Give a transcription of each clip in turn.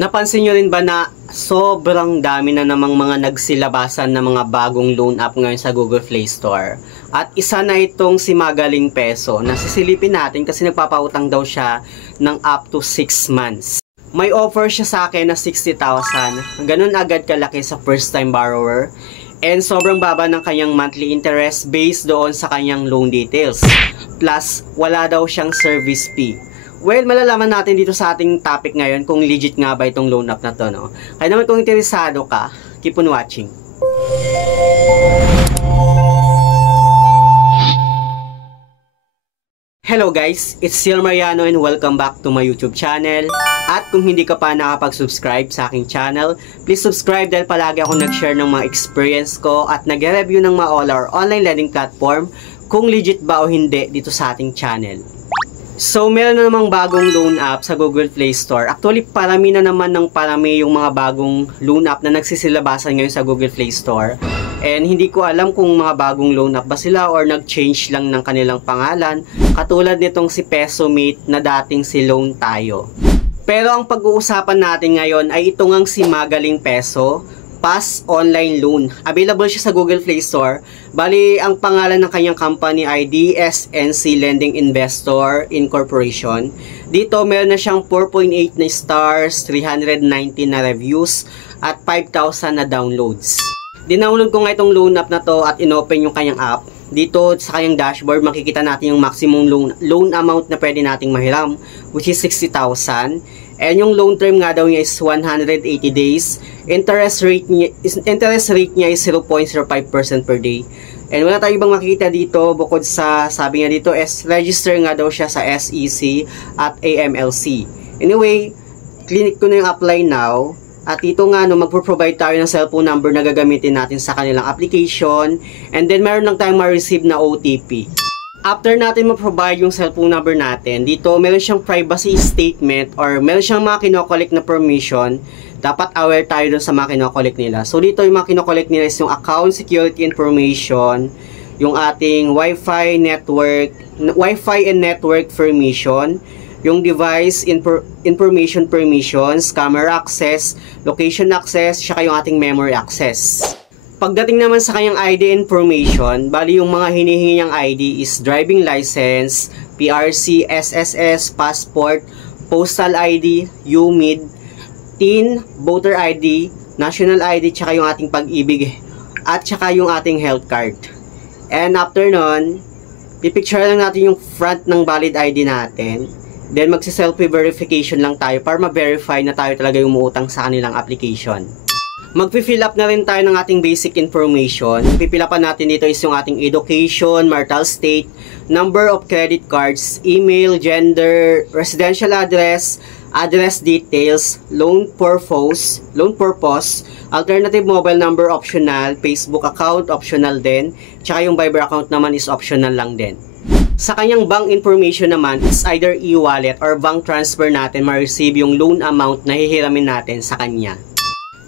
Napansin nyo rin ba na sobrang dami na namang mga nagsilabasan na mga bagong loan app ngayon sa Google Play Store? At isa na itong si Magaling Peso na sisilipin natin kasi nagpapautang daw siya ng up to 6 months. May offer siya sa akin na 60,000. Ganun agad kalaki sa first time borrower. And sobrang baba ng kanyang monthly interest based doon sa kanyang loan details. Plus, wala daw siyang service fee. Well, malalaman natin dito sa ating topic ngayon kung legit nga ba itong loan app na to, no? Kaya naman kung interesado ka, keep on watching. Hello guys, it's Ciel Mariano and welcome back to my YouTube channel. At kung hindi ka pa nakapag-subscribe sa aking channel, please subscribe dahil palagi ako nag-share ng mga experience ko at nag-review ng mga all-our online lending platform kung legit ba o hindi dito sa ating channel. So, meron na namang bagong loan app sa Google Play Store. Actually, parami na naman ng parami yung mga bagong loan app na nagsisilabasan ngayon sa Google Play Store. And hindi ko alam kung mga bagong loan app ba sila or nag-change lang ng kanilang pangalan. Katulad nitong si Pesomate na dating si Loan Tayo. Pero ang pag-uusapan natin ngayon ay ito ngang si Magaling Peso. Pass Online Loan. Available siya sa Google Play Store. Bali, ang pangalan ng kanyang company ay DSNC Lending Investor Incorporation. Dito, meron na siyang 4.8 na stars, 319 na reviews, at 5,000 na downloads. Dinownload ko nga itong loan app na to at inopen yung kanyang app. Dito sa kanyang dashboard, makikita natin yung maximum loan amount na pwede nating mahiram, which is 60,000. And yung loan term nga daw niya is 180 days. Interest rate niya is 0.05% per day. And wala tayong ibang makikita dito bukod sa sabi nga dito is register nga daw siya sa SEC at AMLC. Anyway, click ko na yung apply now. At dito nga no, magpo-provide tayo ng cellphone number na gagamitin natin sa kanilang application. And then meron lang tayong ma-receive na OTP. After natin ma-provide yung cellphone number natin, dito meron siyang privacy statement or meron siyang mga kinokollect na permission. Dapat aware tayo dun sa mga kinokollect nila. So dito yung mga kinokollect nila is yung account security information, yung ating Wi-Fi and network permission, yung device information permissions, camera access, location access, saka yung ating memory access. Pagdating naman sa kanyang ID information, bali yung mga hinihingi niyang ID is driving license, PRC, SSS, passport, postal ID, UMID, TIN, voter ID, national ID, tsaka yung ating pag-ibig, at tsaka yung ating health card. And after nun, pipicture lang natin yung front ng valid ID natin. Then magsi-selfie verification lang tayo para ma-verify na tayo talaga yung umuutang sa kanilang application. Magpi-fill up na rin tayo ng ating basic information. Pipill upan natin dito is yung ating education, marital state, number of credit cards, email, gender, residential address, address details, loan purpose, alternative mobile number optional, Facebook account optional din, tsaka yung Viber account naman is optional lang din. Sa kanyang bank information naman is either e-wallet or bank transfer natin ma-receive yung loan amount na hihiramin natin sa kanya.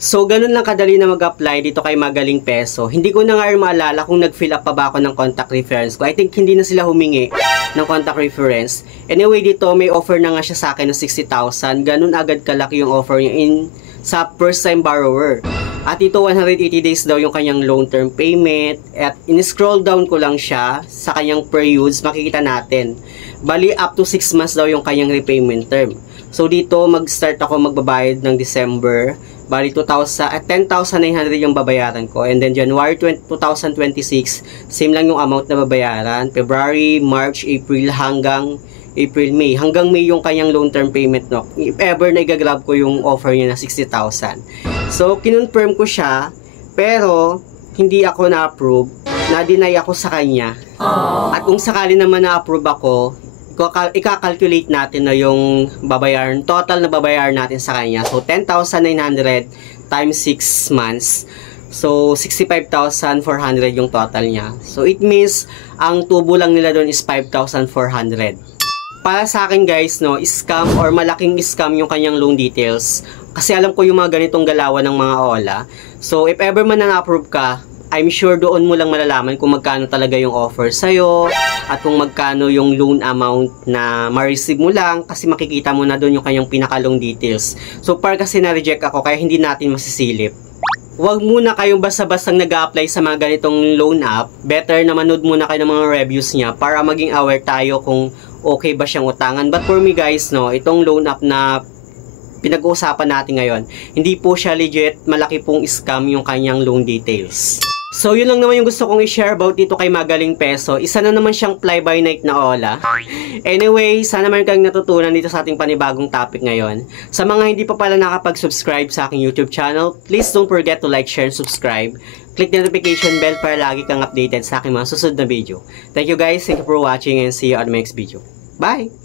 So, ganun lang kadali na mag-apply dito kay Magaling Peso. Hindi ko na nga maalala kung nag-fill up pa ba ako ng contact reference ko. I think hindi na sila humingi ng contact reference. Anyway, dito may offer na nga siya sa akin ng 60,000. Ganun agad kalaki yung offer niya sa first time borrower. At ito 180 days daw yung kanyang long term payment. At in-scroll down ko lang siya sa kanyang per use. Makikita natin. Bali up to 6 months daw yung kanyang repayment term. So dito mag-start ako magbabayad ng December. Bali 10,900 yung babayaran ko. And then January 2026, same lang yung amount na babayaran. February, March, April hanggang May. Hanggang May yung kanyang long term payment, no. If ever na i-grab ko yung offer niya na 60,000. So kinonfirm ko siya, pero hindi ako na-approve. Na-deny ako sa kanya. At kung sakali naman na-approve ako, ika-calculate natin na yung total na babayaran natin sa kanya. So, 10,900 times 6 months. So, 65,400 yung total niya. So, it means, ang tubo lang nila doon is 5,400. Para sa akin guys, no, scam or malaking scam yung kanyang loan details. Kasi alam ko yung mga ganitong galawan ng mga OLA. So, if ever man na-approve ka, I'm sure doon mo lang malalaman kung magkano talaga yung offer sa'yo at kung magkano yung loan amount na ma-receive mo lang kasi makikita mo na doon yung kanyang pinaka-loan details. So far kasi na-reject ako kaya hindi natin masisilip. Huwag muna kayong basta-bastang nag-a-apply sa mga ganitong loan app. Better na manood muna kayo ng mga reviews niya para maging aware tayo kung okay ba siyang utangan. But for me guys, no, itong loan app na pinag-uusapan natin ngayon, hindi po siya legit, malaki pong scam yung kanyang loan details. So yun lang naman yung gusto kong i-share about dito kay Magaling Peso. Isa na naman siyang fly-by-night na ola. Anyway, sana meron kang natutunan dito sa ating panibagong topic ngayon. Sa mga hindi pa pala nakapag-subscribe sa aking YouTube channel, please don't forget to like, share, and subscribe. Click the notification bell para lagi kang updated sa aking mga susunod na video. Thank you guys, thank you for watching, and see you on the next video. Bye!